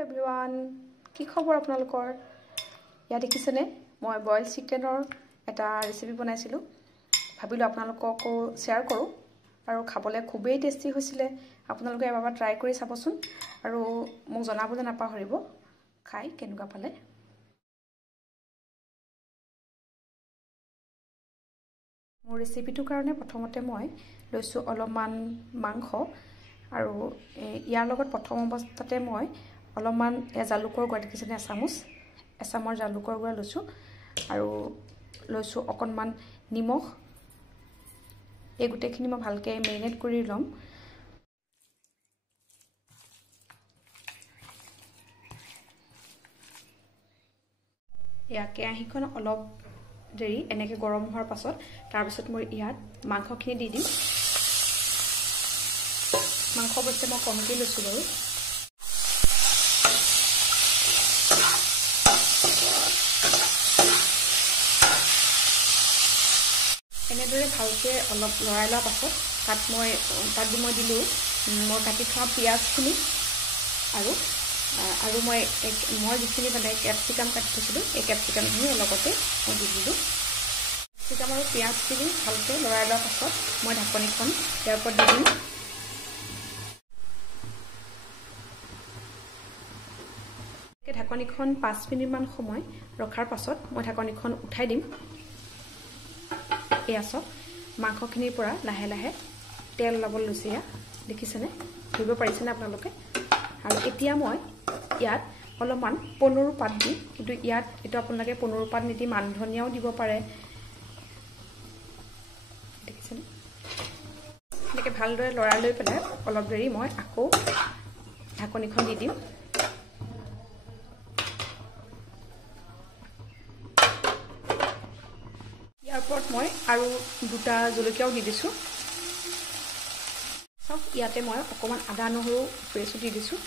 hello everyone কি খবৰ আপোনালোকৰ ইয়া দেখিছেনে মই বয়েল চিকেনৰ এটা ৰেচিপি বনাইছিলো ভাবিলো আপোনালোককো শেয়াৰ কৰো আৰু খাবলৈ খুবেই টেষ্টি হৈছিলে আপোনালোকে এবাৰ ট্ৰাই কৰি চাবচোন আৰু মোক জনাবলৈ নাপাহৰিব খাই কেনেকুৱা পালে মোৰ ৰেচিপিটোৰ কাৰণে প্ৰথমতে মই লৈছো অলপমান মাংস আৰু ইয়াৰ লগত প্ৰথম অৱস্থাতে মই অলপমান জালুকৰ গুড়া দেখিছেনে এচামৰ জালুকৰ গুড়া লৈছো আৰু লৈছো অকণমান নিমখ এই গুটেখিনি মই ভালকৈ মেৰিনেট কৰি লম ইয়াকে আহিখন অলপ দেৰি এনেকৈ গৰম হোৱাৰ পাছত তাৰ পিছত মই ইয়াত মাংসখিনি দি দিম মাংস বস্তে মই কমকৈ লৈছো বাৰু এনেদৰে ভালকৈ অলপ লৰাই লোৱাৰ পাছত তাত মই দিলো মই কাটি থোৱা পিয়াজখিনি আৰু মই যিখিনি মানে কেপচিকাম কাটি থৈছিলোঁ এই কেপচিকামখিনি অলপতে মই দি দিলোঁ কেপচিকাম আৰু পিঁয়াজখিনি ভালকৈ লৰাই লোৱাৰ পাছত মই ঢাকনিখন ইয়াৰ ওপৰত দি দিম ঢাকনিখন 5 মিনিটমান সময় ৰখাৰ পাছত মই ঢাকনিখন উঠাই দিম এয়া চাওক মাংসখিনিৰ পৰা লাহে লাহে তেল ওলাবলৈ লৈছে এয়া দেখিছেনে ধৰিব পাৰিছেনে আপোনালোকে আৰু এতিয়া মই ইয়াত অলপমান পনৰু পাত দিম কিন্তু ইয়াত এইটো আপোনালোকে পনৰু পাত নিদি মান ধনিয়াও দিব পাৰে দেখিছেনে এনেকৈ ভালদৰে লৰাই লৈ পেলাই অলপ দেৰি মই আকৌ ঢাকনিখন দি দিম ইয়াৰ ওপৰত মই আৰু দুটা জলকীয়াও দি দিছোঁ চাওক ইয়াতে মই অকণমান আদা নহৰু পেষ্ট দি দিছোঁ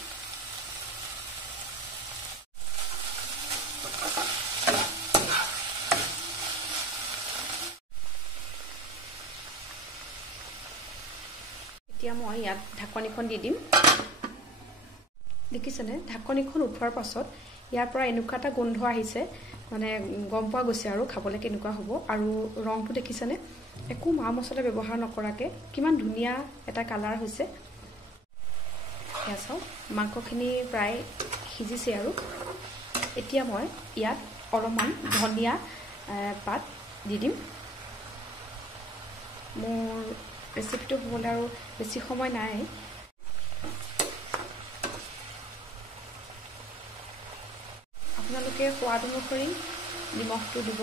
এতিয়া মই ইয়াত ঢাকনিখন দি দিম দেখিছেনে ঢাকনিখন উঠোৱাৰ পাছত ইয়াৰ পৰা এনেকুৱা এটা গোন্ধ আহিছে মানে গম পোৱা গৈছে আৰু খাবলৈ কেনেকুৱা হ'ব আৰু ৰংটো দেখিছেনে একো মা মছলা ব্যৱহাৰ নকৰাকৈ কিমান ধুনীয়া এটা কালাৰ হৈছে এয়া চাওক মাংসখিনি প্ৰায় সিজিছে আৰু এতিয়া মই ইয়াত অলপমান ধনিয়া পাত দি দিম মোৰ ৰেচিপিটো হ'বলৈ আৰু বেছি সময় নাই আপোনালোকে সোৱাদ অনুসৰি নিমখটো দিব